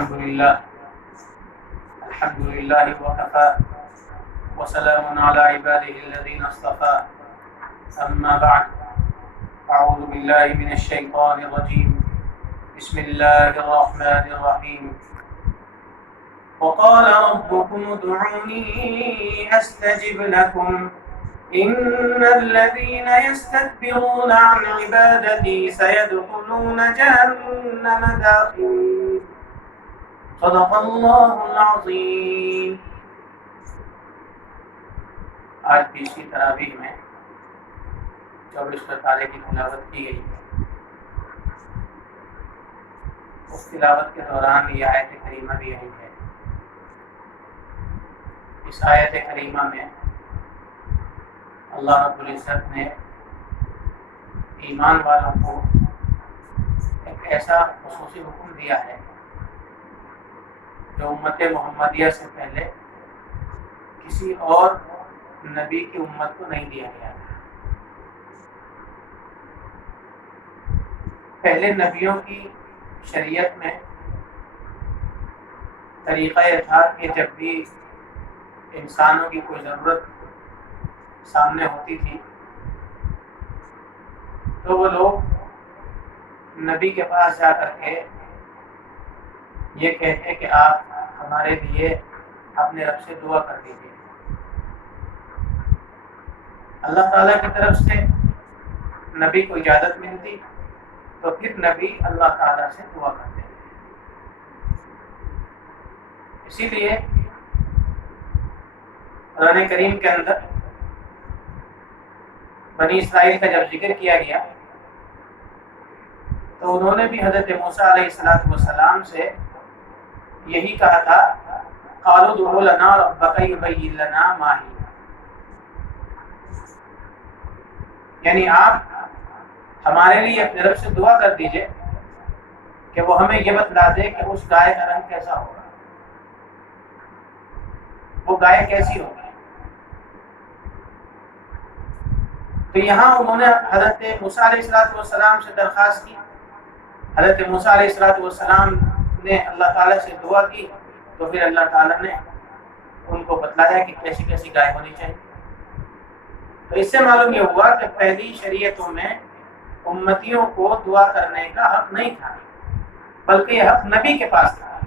الحمد لله وكفى وسلام على عباده الذين اصطفى أما بعد أعوذ بالله من الشيطان الرجيم بسم الله الرحمن الرحيم وقال ربكم ادعوني أستجب لكم إن الذين يستكبرون عن عبادتي سيدخلون جهنم داخرين صدق اللہ العظیم۔ آج پیشی تراویح میں 24 پارے کی تلاوت کی گئی ہے۔ اس تلاوت کے دوران یہ آیت کریمہ بھی آئی ہے۔ اس آیت کریمہ میں اللہ رب العزت نے ایمان والوں کو ایک ایسا خصوصی حکم دیا ہے جو امت محمدیہ سے پہلے کسی اور نبی کی امت کو نہیں دیا گیا تھا۔ پہلے نبیوں کی شریعت میں طریقہ یہ تھا کہ جب بھی انسانوں کی کوئی ضرورت سامنے ہوتی تھی تو وہ لوگ نبی کے پاس جا کر کے یہ کہتے کہ آپ ہمارے لیے اپنے رب سے دعا کر دیجیے۔ اللہ تعالیٰ کی طرف سے نبی کو اجازت ملتی تو پھر نبی اللہ تعالیٰ سے دعا کرتے ہیں۔ اسی لیے قرآن کریم کے اندر بنی اسرائیل کا جب ذکر کیا گیا تو انہوں نے بھی حضرت موسیٰ علیہ السلام سے یہی کہا تھا، قالوا ادع لنا ربک یبین لنا ما ہی، یعنی آپ ہمارے لیے اپنے رب سے دعا کر دیجئے کہ وہ ہمیں یہ بتلا دے کہ اس گائے کا رنگ کیسا ہوگا، وہ گائے کیسی ہوگی۔ تو یہاں انہوں نے حضرت موسیٰ علیہ السلام سے درخواست کی۔ حضرت موسیٰ علیہ السلام نے اللہ تعالیٰ سے دعا کی تو پھر اللہ تعالیٰ نے ان کو بتلایا کہ کیسی کیسی گائے ہونی چاہیے۔ تو اس سے معلوم یہ ہوا کہ پہلی شریعتوں میں امتیوں کو دعا کرنے کا حق نہیں تھا، بلکہ یہ حق نبی کے پاس تھا،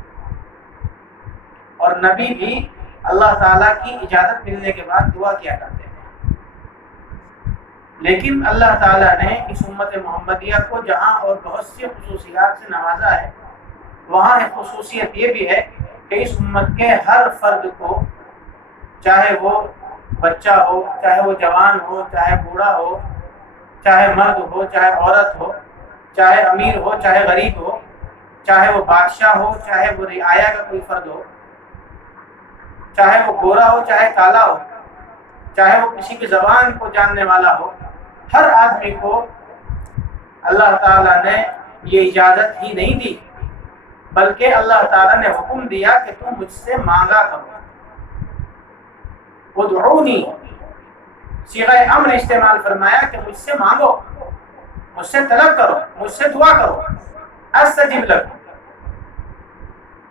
اور نبی بھی اللہ تعالیٰ کی اجازت ملنے کے بعد دعا کیا کرتے تھے۔ لیکن اللہ تعالیٰ نے اس امت محمدیہ کو جہاں اور بہت سی خصوصیات سے نوازا ہے، وہاں ایک خصوصیت یہ بھی ہے کہ اس امت کے ہر فرد کو، چاہے وہ بچہ ہو، چاہے وہ جوان ہو، چاہے بوڑھا ہو، چاہے مرد ہو، چاہے عورت ہو، چاہے امیر ہو، چاہے غریب ہو، چاہے وہ بادشاہ ہو، چاہے وہ رعایا کا کوئی فرد ہو، چاہے وہ گورا ہو، چاہے کالا ہو، چاہے وہ کسی کی زبان کو جاننے والا ہو، ہر آدمی کو اللہ تعالیٰ نے یہ اجازت ہی نہیں دی، بلکہ اللہ تعالیٰ نے حکم دیا کہ تم مجھ سے مانگا کرو۔ ادعونی، صیغہ امر استعمال فرمایا کہ مجھ سے مانگو، مجھ سے طلب کرو، مجھ سے دعا کرو، استجب لکم،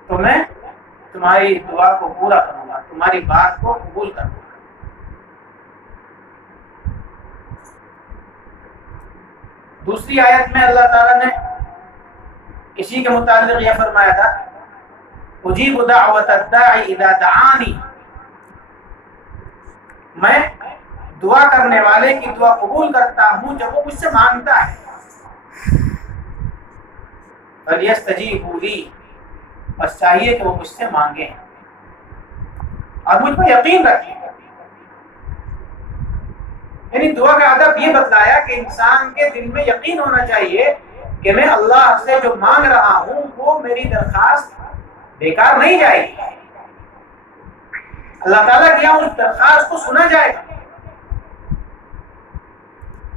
تو میں تمہاری دعا کو پورا کروں گا، تمہاری بات کو قبول کروں گا۔ دوسری آیت میں اللہ تعالیٰ نے اسی کے متعلق یہ فرمایا تھا، اجیب دعوت الداعی اذا دعانی، میں دعا کرنے والے کی دعا قبول کرتا ہوں جب وہ مجھ سے مانگتا ہے۔ فَلْيَسْتَجِيبُوا لِي، بس چاہیے کہ وہ مجھ سے مانگیں اور مجھ پر یقین رکھیں۔ یعنی دعا کا ادب یہ بتلایا کہ انسان کے دل میں یقین ہونا چاہیے کہ میں اللہ سے جو مانگ رہا ہوں وہ میری درخواست بیکار نہیں جائے گی، اللہ تعالیٰ کیا اس درخواست کو سنا جائے گا۔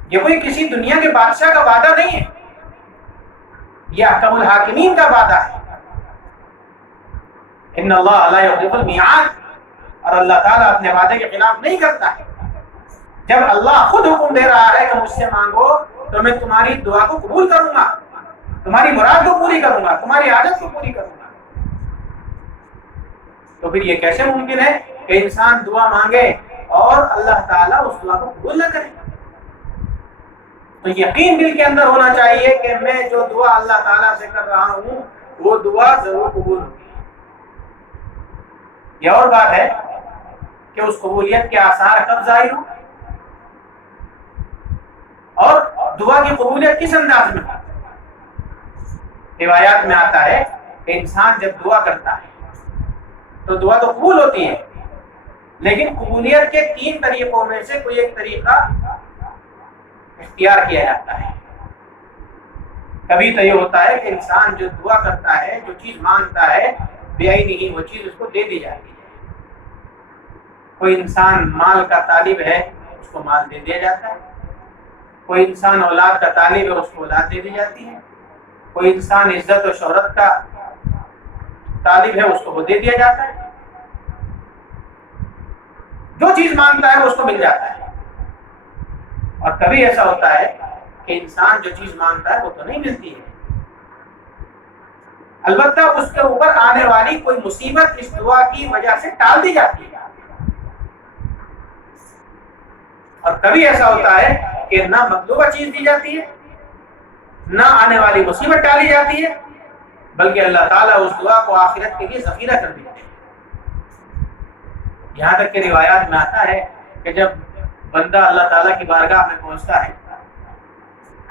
یہ کوئی کسی دنیا کے بادشاہ کا وعدہ نہیں ہے، یہ احکم الحاکمین کا وعدہ ہے۔ ان اللہ لا یخلف المیعاد، اور اللہ تعالیٰ اپنے وعدے کے خلاف نہیں کرتا ہے۔ جب اللہ خود حکم دے رہا ہے کہ مجھ سے مانگو تو میں تمہاری دعا کو قبول کروں گا، تمہاری مراد کو پوری کروں گا، تمہاری حاجت کو پوری کروں گا۔ تو پھر یہ کیسے ممکن ہے کہ انسان دعا مانگے اور اللہ تعالیٰ اس دعا کو قبول نہ کرے؟ تو یقین دل کے اندر ہونا چاہیے کہ میں جو دعا اللہ تعالیٰ سے کر رہا ہوں وہ دعا ضرور قبول ہوگی۔ یہ اور بات ہے کہ اس قبولیت کے آثار کب ظاہر ہوں اور دعا کی قبولیت کس انداز میں ہو۔ روایات میں آتا ہے کہ انسان جب دعا کرتا ہے تو دعا تو قبول ہوتی ہے، لیکن قبولیت کے 3 طریقوں میں سے کوئی ایک طریقہ اختیار کیا جاتا ہے۔ کبھی تو یہ ہوتا ہے کہ انسان جو دعا کرتا ہے، جو چیز مانگتا ہے، بعینہ ہی وہ چیز اس کو دے دی جاتی ہے۔ کوئی انسان مال کا طالب ہے، اس کو مال دے دیا جاتا ہے۔ کوئی انسان اولاد کا طالب ہے، اس کو اولاد دے دی جاتی ہے۔ کوئی انسان عزت و شہرت کا طالب ہے، اس کو وہ دے دیا جاتا ہے۔ جو چیز مانگتا ہے وہ اس کو مل جاتا ہے۔ اور کبھی ایسا ہوتا ہے کہ انسان جو چیز مانگتا ہے وہ تو نہیں ملتی ہے، البتہ اس کے اوپر آنے والی کوئی مصیبت اس دعا کی وجہ سے ٹال دی جاتی ہے۔ اور کبھی ایسا ہوتا ہے کہ نہ مطلوبہ چیز دی جاتی ہے، نہ آنے والی مصیبت ٹالی جاتی ہے، بلکہ اللہ تعالیٰ اس دعا کو آخرت کے لیے ذخیرہ کر دیتے ہیں۔ یہاں تک کہ روایات میں آتا ہے کہ جب بندہ اللہ تعالیٰ کی بارگاہ میں پہنچتا ہے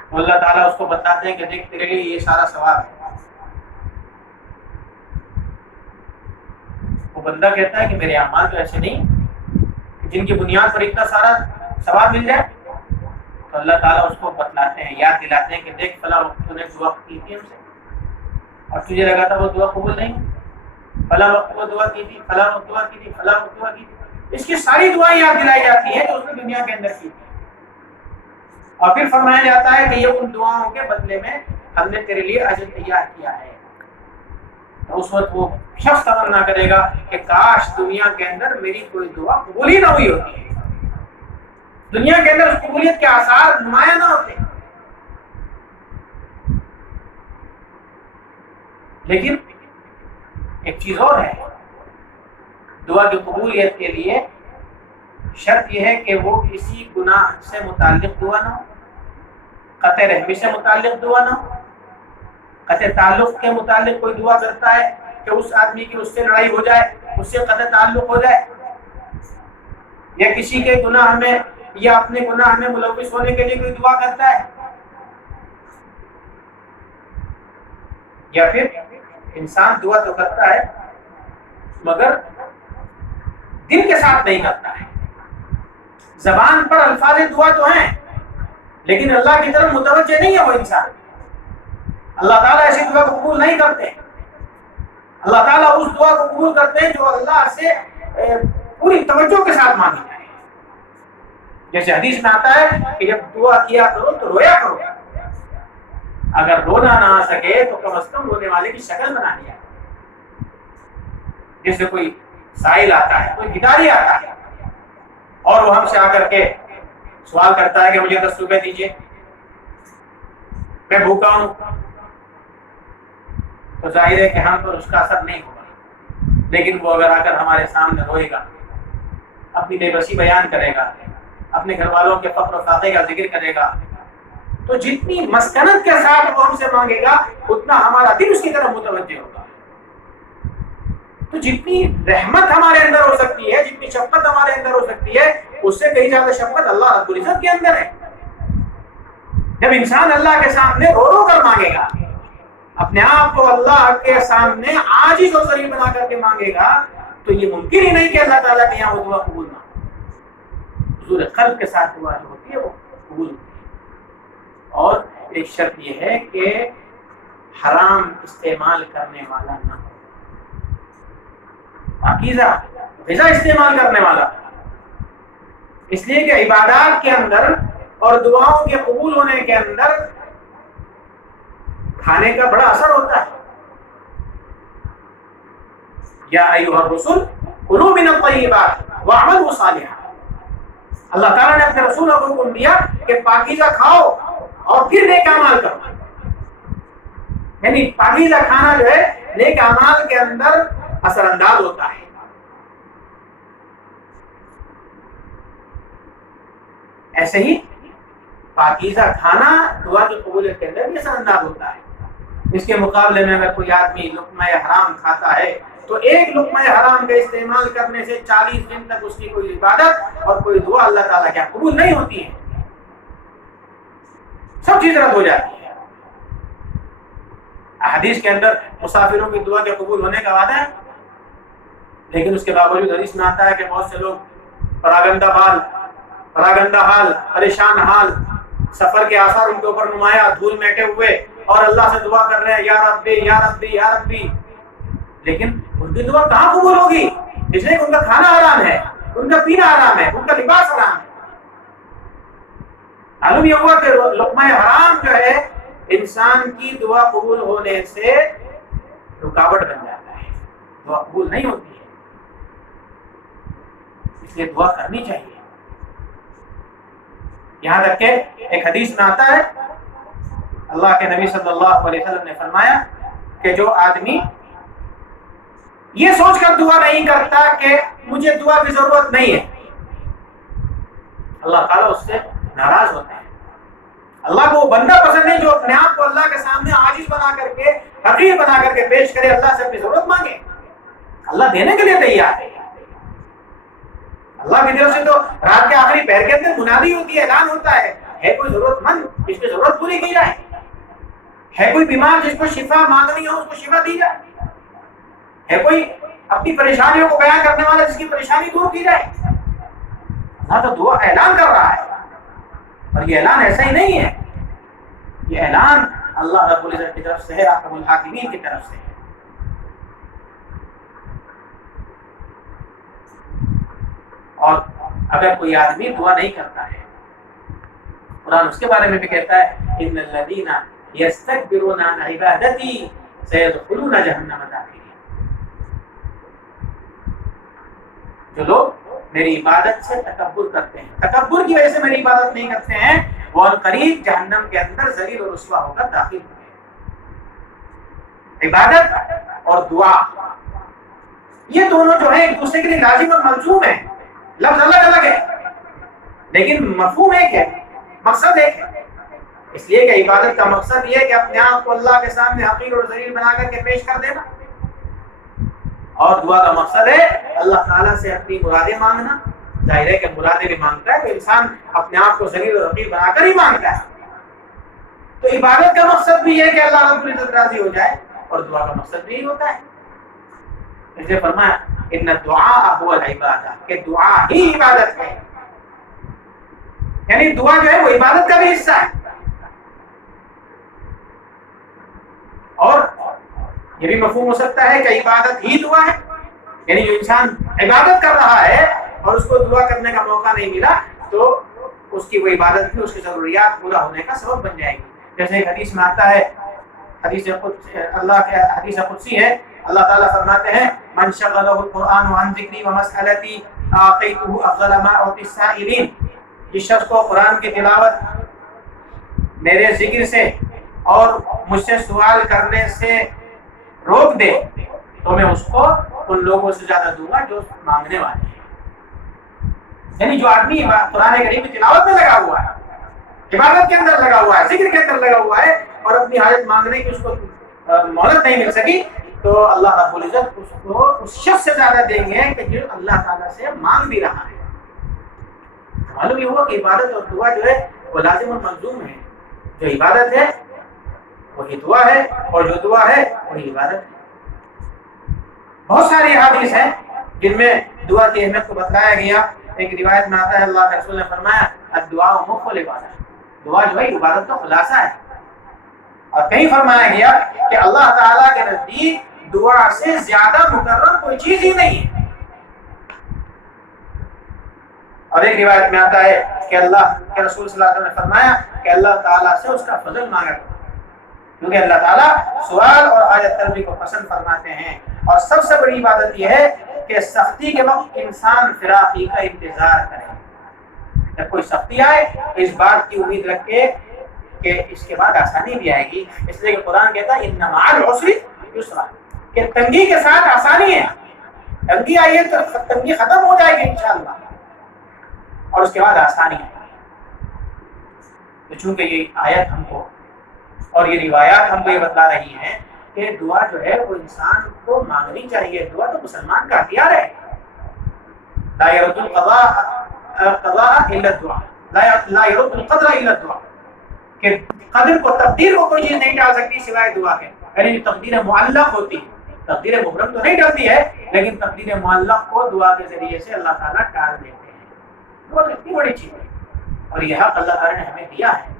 تو اللہ تعالیٰ اس کو بتاتے ہیں کہ دیکھ تیرے لیے یہ سارا ثواب ہے۔ وہ بندہ کہتا ہے کہ میرے اعمال تو ایسے نہیں کہ جن کی بنیاد پر اتنا سارا ثواب مل جائے۔ تو اللہ تعالیٰ اس کو بتلاتے ہیں، یاد دلاتے ہیں کہ دیکھ فلاں وقت تو نے دعا کی تھی ہم سے اور تجھے لگا تھا وہ دعا قبول نہیں، فلاں وقت وہ دعا کی تھی، فلاں وقت دعا کی تھی، فلاں وقت دعا کی تھی۔ اس کی ساری دعائیں یاد دلائی جاتی ہیں جو اس نے دنیا کے اندر کی تھی، اور پھر فرمایا جاتا ہے کہ یہ ان دعاؤں کے بدلے میں ہم نے تیرے لیے اجر تیار کیا ہے۔ تو اس وقت وہ شخص تمنا کرے گا کہ کاش دنیا کے اندر میری کوئی دعا قبول ہی نہ ہوئی ہوتی، دنیا کے اندر اس قبولیت کے آثار نمایاں نہ ہوتے۔ لیکن ایک چیز اور ہے، دعا کی قبولیت کے لیے شرط یہ ہے کہ وہ کسی گناہ سے متعلق دعا نہ ہو، قطع رحمی سے متعلق دعا نہ ہو، قطع تعلق کے متعلق کوئی دعا کرتا ہے کہ اس آدمی کی اس سے لڑائی ہو جائے، اس سے قطع تعلق ہو جائے، یا کسی کے گناہ میں یا اپنے گناہ میں ملوث ہونے کے لیے کوئی دعا کرتا ہے، یا پھر انسان دعا تو کرتا ہے مگر دل کے ساتھ نہیں کرتا ہے۔ زبان پر الفاظ دعا تو ہیں لیکن اللہ کی طرف متوجہ نہیں ہے وہ انسان۔ اللہ تعالیٰ ایسی دعا کو قبول نہیں کرتے۔ اللہ تعالیٰ اس دعا کو قبول کرتے ہیں جو اللہ سے پوری توجہ کے ساتھ مانگی جائے۔ جیسے حدیث میں آتا ہے کہ جب دعا کیا کرو تو رویا کرو، اگر رونا نہ آ سکے تو کم از کم رونے والے کی شکل بنا لیا۔ جیسے کوئی سائل آتا ہے، کوئی بھکاری آتا ہے اور وہ ہم سے آ کر کے سوال کرتا ہے کہ مجھے 10 روپے دیجیے، میں بھوکا ہوں، تو ظاہر ہے کہ ہم پر اس کا اثر نہیں ہوگا۔ لیکن وہ اگر آ کر ہمارے سامنے روئے گا، اپنی بے بسی بیان کرے گا، اپنے گھر والوں کے فقر و فاقے کا ذکر کرے گا، تو جتنی مسکنت کے ساتھ وہ ہم سے مانگے گا اتنا ہمارا دل اس کی طرف متوجہ ہوگا۔ تو جتنی رحمت ہمارے اندر ہو سکتی ہے، جتنی شفقت ہمارے اندر ہو سکتی ہے، اس سے کہیں زیادہ شفقت اللہ رب العزت کے اندر ہے۔ جب انسان اللہ کے سامنے رو رو کر مانگے گا، اپنے آپ کو اللہ کے سامنے عاجز اور ذلیل بنا کر کے مانگے گا، تو یہ ممکن ہی نہیں کہ اللہ تعالیٰ کے یہاں وہ دعا قبول نہ ہو۔ حضور قلب کے ساتھ دعا جو ہوتی ہے وہ قبول ہوتی ہے۔ اور ایک شرط یہ ہے کہ حرام استعمال کرنے والا نہ ہو، پاکیزہ غذا استعمال کرنے والا۔ اس لیے کہ عبادات کے اندر اور دعاؤں کے قبول ہونے کے اندر کھانے کا بڑا اثر ہوتا ہے۔ یا ایھا الرسل کلوا من الطیبات واعملوا صالحا، اللہ تعالیٰ نے اپنے رسول کو حکم دیا کہ پاکیزہ کھاؤ اور پھر نیک اعمال کرو۔ یعنی پاکیزہ کھانا جو ہے نیک اعمال کے اندر اثر انداز ہوتا ہے۔ ایسے ہی پاکیزہ کھانا دعا کی قبولیت کے اندر بھی اثر انداز ہوتا ہے۔ اس کے مقابلے میں اگر کوئی آدمی لقمہ حرام کھاتا ہے تو ایک لقمہ حرام کا استعمال کرنے سے 40 دن تک اس کی کوئی عبادت اور کوئی دعا اللہ تعالیٰ کیا قبول نہیں ہوتی ہے، سب چیز رد ہو جاتی ہے۔ حدیث کے اندر مسافروں کی دعا کے قبول ہونے کا وعدہ ہے، لیکن اس کے باوجود حدیث میں آتا ہے کہ بہت سے لوگ پراگندہ حال، پریشان حال، سفر کے آثار ان کے اوپر نمایاں، دھول میٹے ہوئے اور اللہ سے دعا کر رہے ہیں، یا ربی یا ربی یا ربی، لیکن ان کی دعا کہاں قبول ہوگی؟ اس لیے کہ ان کا کھانا حرام ہے، ان کا پینا حرام ہے، ان کا لباس حرام ہے۔ معلوم یہ ہوا کہ لقمہ حرام جو ہے انسان کی دعا قبول ہونے سے رکاوٹ بن جاتا ہے، دعا قبول نہیں ہوتی ہے، اس لیے دعا کرنی چاہیے۔ یہاں تک کہ ایک حدیث میں آتا ہے اللہ کے نبی صلی اللہ علیہ وسلم نے فرمایا کہ جو آدمی یہ سوچ کر دعا نہیں کرتا کہ مجھے دعا کی ضرورت نہیں ہے، اللہ تعالیٰ اس سے ناراض ہوتا ہے۔ اللہ کو وہ بندہ پسند نہیں جو اپنے آپ کو اللہ کے سامنے عاجز بنا کر کے، حقیر بنا کر کے پیش کرے، اللہ سے اپنی ضرورت مانگے۔ اللہ دینے کے لیے تیار ہے۔ اللہ کی طرف سے تو رات کے آخری پہر کے اندر منادی ہوتی ہے، اعلان ہوتا ہے کوئی ضرورت مند جس کی ضرورت پوری کی جائے، ہے کوئی بیمار جس کو شفا مانگنی ہو اس کو شفا دی جائے، ہے کوئی اپنی پریشانیوں کو بیان کرنے والا جس کی پریشانی دور کی جائے۔ اللہ تو دعا اعلان کر رہا ہے، اور یہ اعلان ایسا ہی نہیں ہے، یہ اعلان اللہ رب العزت کی طرف سے ہے، احکم الحاکمین کی طرف سے ہے۔ اور اگر کوئی آدمی دعا نہیں کرتا ہے، قرآن اس کے بارے میں بھی کہتا ہے ان الذین یستکبرون عن عبادتی سیدخلون جہنم داخرین، جو لوگ میری عبادت سے تکبر کرتے ہیں، تکبر کی وجہ سے میری عبادت نہیں کرتے ہیں، وہ قریب جہنم کے اندر ذلیل اور رسوا ہو کر داخل ہوئے۔ عبادت اور دعا یہ دونوں جو ہیں ایک دوسرے کے لیے لازم اور ملزوم ہیں، لفظ الگ الگ ہے لیکن مفہوم ایک ہے، مقصد ایک ہے۔ اس لیے کہ عبادت کا مقصد یہ ہے کہ اپنے آپ کو اللہ کے سامنے حقیر اور ذلیل بنا کر کے پیش کر دینا، اور دعا کا مقصد ہے اللہ تعالیٰ سے اپنی مرادیں مانگنا۔ ظاہر ہے کہ مرادیں بھی مانگتا ہے تو انسان اپنے آپ کو ذلیل اور حقیر بنا کر ہی مانگتا ہے، تو عبادت کا مقصد بھی ہے کہ اللہ رب العزت راضی ہو جائے، اور دعا کا مقصد بھی ہوتا ہے۔ اس لیے فرمایا ان الدعاء هو العبادہ، کہ دعا ہی عبادت ہے، یعنی دعا جو ہے وہ عبادت کا بھی حصہ ہے۔ اور یہ بھی مفہوم ہو سکتا ہے کہ عبادت ہی دعا ہے، یعنی جو انسان عبادت کر رہا ہے اور اس کو دعا کرنے کا موقع نہیں ملا تو اس کی وہ عبادت بھی اس کی ضروریات پورا ہونے کا سبب بن جائے گی۔ جیسے ایک حدیث میں آتا ہے، حدیث قدسی ہے، اللہ تعالیٰ فرماتے ہیں من شغلہ القرآن عن ذکری ومسألتی آتیتہ افضل ما اعطی السائلین، جس شخص کو قرآن کی تلاوت میرے ذکر سے اور مجھ سے سوال کرنے سے روک دے تو میں اس کو ان لوگوں سے زیادہ دوں گا جو مانگنے والے ہیں۔ یعنی جو آدمی قرآن کریم کی تلاوت میں لگا ہوا ہے، عبادت کے اندر لگا ہوا ہے، ذکر کے اندر لگا ہوا ہے، اور اپنی حاجت مانگنے کی اس کو مہلت نہیں مل سکی، تو اللہ رب العزت اس کو اس شخص سے زیادہ دیں گے کہ جو اللہ تعالیٰ سے مانگ بھی رہا ہے۔ معلوم یہ ہوا کہ عبادت اور دعا جو ہے وہ لازم اور ملزوم ہے، جو عبادت ہے وہی دعا ہے، اور جو دعا ہے وہی عبادت ہے۔ بہت ساری احادیث ہیں جن میں دعا کی اہمیت کو بتلایا گیا۔ ایک روایت میں آتا ہے اللہ کے رسول نے فرمایا الدعاء مخ العبادہ، دعا جو ہے عبادت کا خلاصہ ہے، اور کہیں فرمایا گیا کہ اللہ تعالیٰ کے نزدیک دعا سے زیادہ مکرم کوئی چیز ہی نہیں ہے۔ اور ایک روایت میں آتا ہے کہ اللہ کے رسول صلی اللہ علیہ وسلم نے فرمایا کہ اللہ تعالیٰ سے اس کا فضل مانگا کرو، کیونکہ اللہ تعالیٰ سوال اور حاجت طلبی کو پسند فرماتے ہیں۔ اور سب سے بڑی عبادت یہ ہے کہ سختی کے وقت انسان فراخی کا انتظار کرے، جب کوئی سختی آئے تو اس بات کی امید رکھے کہ اس کے بعد آسانی بھی آئے گی، اس لیے کہ قرآن کہتا ہے ان مع العسر یسرا، کہ تنگی کے ساتھ آسانی ہے، تنگی آئی ہے تو تنگی ختم ہو جائے گی انشاءاللہ، اور اس کے بعد آسانی ہے۔ تو چونکہ یہ آیت ہم کو اور یہ روایات ہم کو یہ بتلا رہی ہیں کہ دعا جو ہے وہ انسان کو مانگنی چاہیے. دعا تو مسلمان کا اختیار ہے. لا يرد القضاء الا الدعاء، لا يرد القدر الا الدعاء، کہ قدر کو تقدیر کو کوئی چیز نہیں ڈال سکتی سوائے دعا کے. یعنی تقدیر معلق ہوتی ہے، تقدیر مبرم تو نہیں ڈالتی ہے لیکن تقدیر معلق کو دعا کے ذریعے سے اللہ تعالیٰ ٹال دیتے ہیں. بہت اتنی بڑی چیز ہے اور یہ حق اللہ تعالیٰ نے ہمیں دیا ہے.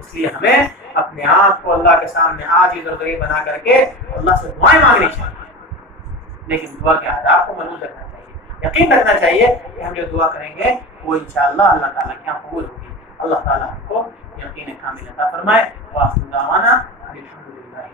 اس لیے ہمیں اپنے آپ کو اللہ کے سامنے عاجز اور غریب بنا کر کے اللہ سے دعائیں مانگنی چاہیے، لیکن دعا کے آداب کو ملحوظ رکھنا چاہیے. یقین رکھنا چاہیے کہ ہم جو دعا کریں گے وہ انشاءاللہ اللہ تعالیٰ کے یہاں قبول ہوگی. اللہ تعالیٰ ہم کو یقین کامل عطا فرمائے. وآخر دعوانا الحمدللہ.